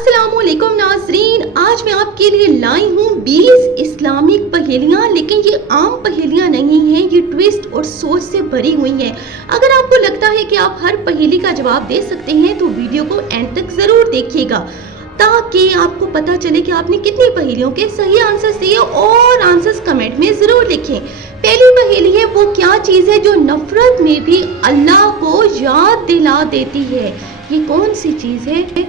अस्सलाम वालेकुम नाज़रीन, आज मैं आपके लिए लाई हूँ 20 इस्लामिक पहेलियाँ। लेकिन ये आम पहेलियाँ नहीं हैं, ये ट्विस्ट और सोच से भरी हुई हैं। अगर आपको लगता है कि आप हर पहेली का जवाब दे सकते हैं तो वीडियो को एंड तक ज़रूर देखिएगा, ताकि आपको पता चले कि आपने कितनी पहेलियों के सही आंसर्स दिए। और आंसर्स कमेंट में ज़रूर लिखें। पहली पहेली है, वो क्या चीज़ है जो नफरत में भी अल्लाह को याद दिला देती है? ये कौन सी चीज़ है?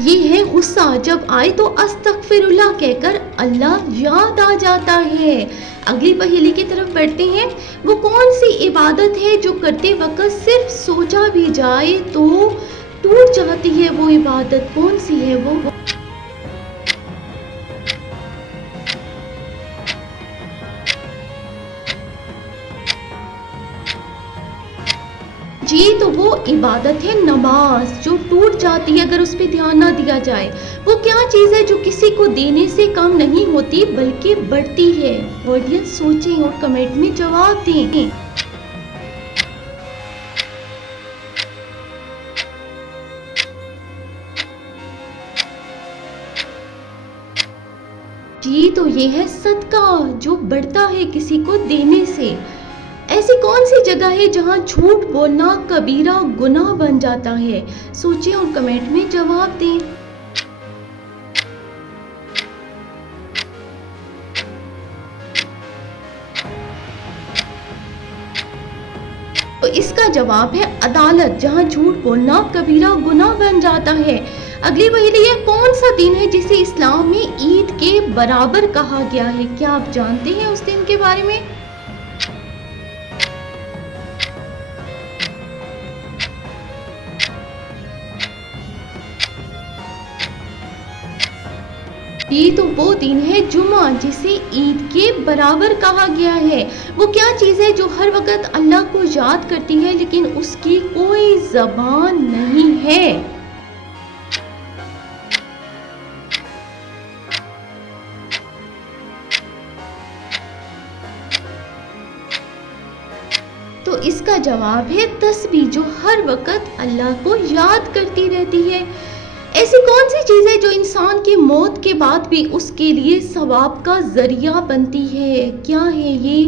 ये है गुस्सा। जब आए तो अस्तगफिरुल्लाह कहकर अल्लाह याद आ जाता है। अगली पहेली की तरफ बढ़ते हैं। वो कौन सी इबादत है जो करते वक्त सिर्फ सोचा भी जाए तो टूट जाती है? वो इबादत कौन सी है? वो जी, तो वो इबादत है नमाज, जो टूट जाती है अगर उस पर ध्यान ना दिया जाए। वो क्या चीज़ है जो किसी को देने से कम नहीं होती बल्कि बढ़ती है? ऑडियंस सोचें और कमेंट में जवाब दें। जी, तो ये है सदका, जो बढ़ता है किसी को देने से। ऐसी कौन सी जगह है जहां झूठ बोलना कबीरा गुनाह बन जाता है? सोचें और कमेंट में जवाब दें। तो इसका जवाब है अदालत, जहां झूठ बोलना कबीरा गुनाह बन जाता है। अगली पहेली है, कौन सा दिन है जिसे इस्लाम में ईद के बराबर कहा गया है? क्या आप जानते हैं उस दिन के बारे में? ये तो वो दिन है जुमा, जिसे ईद के बराबर कहा गया है। वो क्या चीज़ है जो हर वक्त अल्लाह को याद करती है लेकिन उसकी कोई ज़बान नहीं है? तो इसका जवाब है तस्बीह, जो हर वक्त अल्लाह को याद करती रहती है। ऐसी कौन सी चीज़ है जो इंसान की मौत के बाद भी उसके लिए सवाब का जरिया बनती है? क्या है ये?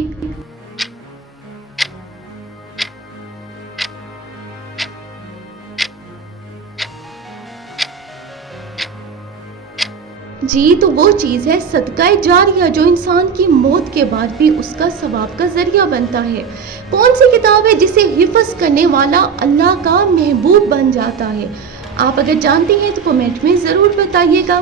जी, तो वो चीज़ है सदका जारिया, जो इंसान की मौत के बाद भी उसका सवाब का जरिया बनता है। कौन सी किताब है जिसे हिफ्ज़ करने वाला अल्लाह का महबूब बन जाता है? आप अगर जानती हैं तो कमेंट में ज़रूर बताइएगा।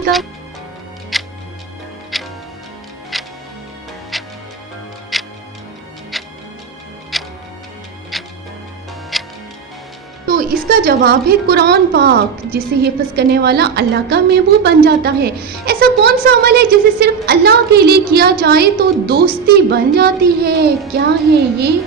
तो इसका जवाब है कुरान पाक, जिसे हिफ्ज़ करने वाला अल्लाह का महबूब बन जाता है। ऐसा कौन सा अमल है जिसे सिर्फ अल्लाह के लिए किया जाए तो दोस्ती बन जाती है? क्या है ये?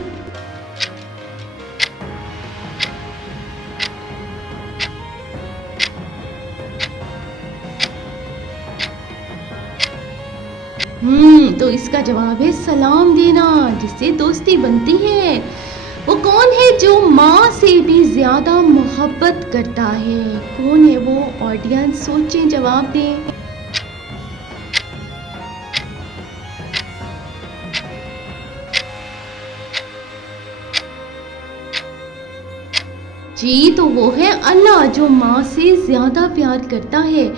तो इसका जवाब है सलाम देना, जिससे दोस्ती बनती है। वो कौन है जो माँ से भी ज्यादा मोहब्बत करता है? कौन है वो? ऑडियंस सोचें, जवाब दें। जी, तो वो है अल्लाह, जो माँ से ज्यादा प्यार करता है।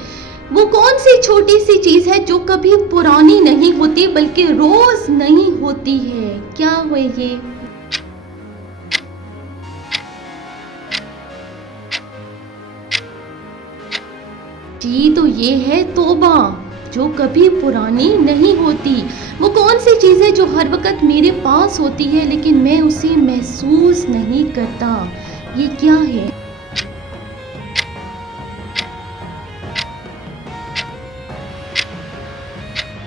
वो कौन सी छोटी सी चीज़ है जो कभी पुरानी नहीं होती बल्कि रोज नई होती है? क्या है ये? जी, तो ये है तौबा, जो कभी पुरानी नहीं होती। वो कौन सी चीज़ है जो हर वक्त मेरे पास होती है लेकिन मैं उसे महसूस नहीं करता? ये क्या है?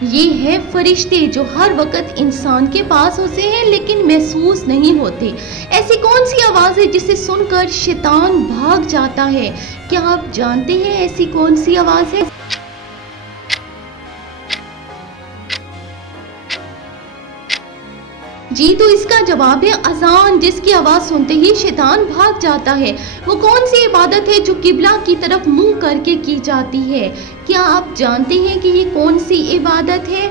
ये है फरिश्ते, जो हर वक्त इंसान के पास होते हैं लेकिन महसूस नहीं होते। ऐसी कौन सी आवाज़ है जिसे सुनकर शैतान भाग जाता है? क्या आप जानते हैं ऐसी कौन सी आवाज़ है? جی تو اس کا جواب ہے اذان، جس کی آواز سنتے ہی شیطان بھاگ جاتا ہے۔ وہ کون سی عبادت ہے جو قبلہ کی طرف منہ کر کے کی جاتی ہے؟ کیا آپ جانتے ہیں کہ یہ کون سی عبادت ہے؟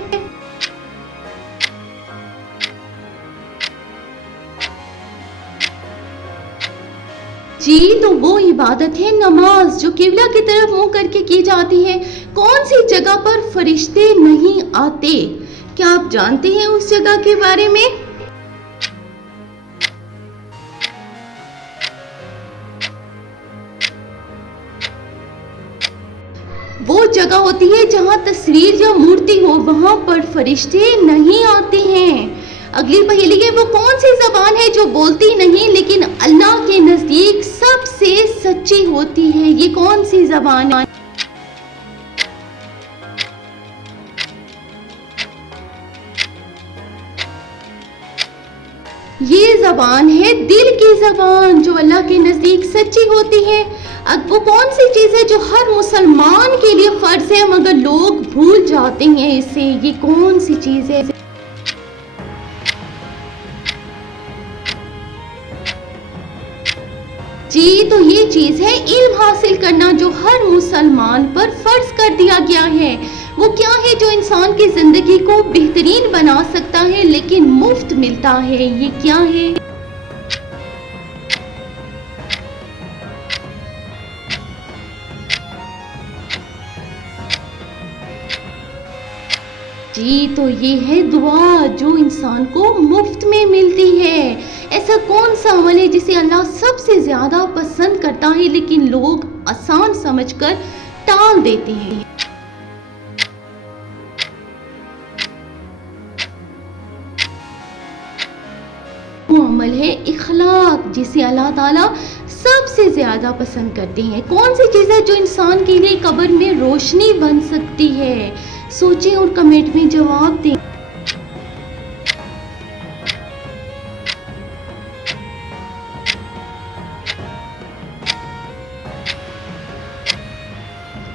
جی تو وہ عبادت ہے نماز، جو قبلہ کی طرف منہ کر کے کی جاتی ہے۔ کون سی جگہ پر فرشتے نہیں آتے؟ کیا آپ جانتے ہیں اس جگہ کے بارے میں؟ وہ جگہ ہوتی ہے جہاں تصویر یا مورتی ہو، وہاں پر فرشتے نہیں آتے ہیں۔ اگلی پہیلی ہے، وہ کون سی زبان ہے جو بولتی نہیں لیکن اللہ کے نزدیک سب سے سچی ہوتی ہے؟ یہ کون سی زبان ہے؟ یہ زبان ہے دل کی زبان، جو اللہ کے نزدیک سچی ہوتی ہے۔ اب وہ کون سی چیز ہے جو ہر مسلمان کے لیے فرض ہے مگر لوگ بھول جاتے ہیں اسے؟ یہ کون سی چیز ہے؟ جی تو یہ چیز ہے علم حاصل کرنا، جو ہر مسلمان پر فرض کر دیا گیا ہے۔ وہ کیا ہے جو انسان کی زندگی کو بہترین بنا سکتا ہے لیکن مفت ملتا ہے؟ یہ کیا ہے؟ جی تو یہ ہے دعا، جو انسان کو مفت میں ملتی ہے۔ ایسا کون سا عمل ہے جسے اللہ سب سے زیادہ پسند کرتا ہے لیکن لوگ آسان سمجھ کر ٹال دیتے ہیں؟ وہ عمل ہے اخلاق، جسے اللہ تعالیٰ سب سے زیادہ پسند کرتے ہیں۔ کون سی چیز ہے جو انسان کے لیے قبر میں روشنی بن سکتی ہے؟ سوچیں اور کمنٹ میں جواب دیں۔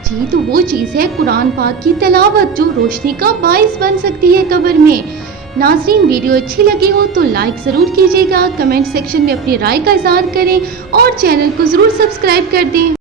جی تو وہ چیز ہے قرآن پاک کی تلاوت، جو روشنی کا باعث بن سکتی ہے قبر میں۔ ناظرین ویڈیو اچھی لگی ہو تو لائک ضرور کیجیے گا، کمنٹ سیکشن میں اپنی رائے کا اظہار کریں اور چینل کو ضرور سبسکرائب کر دیں۔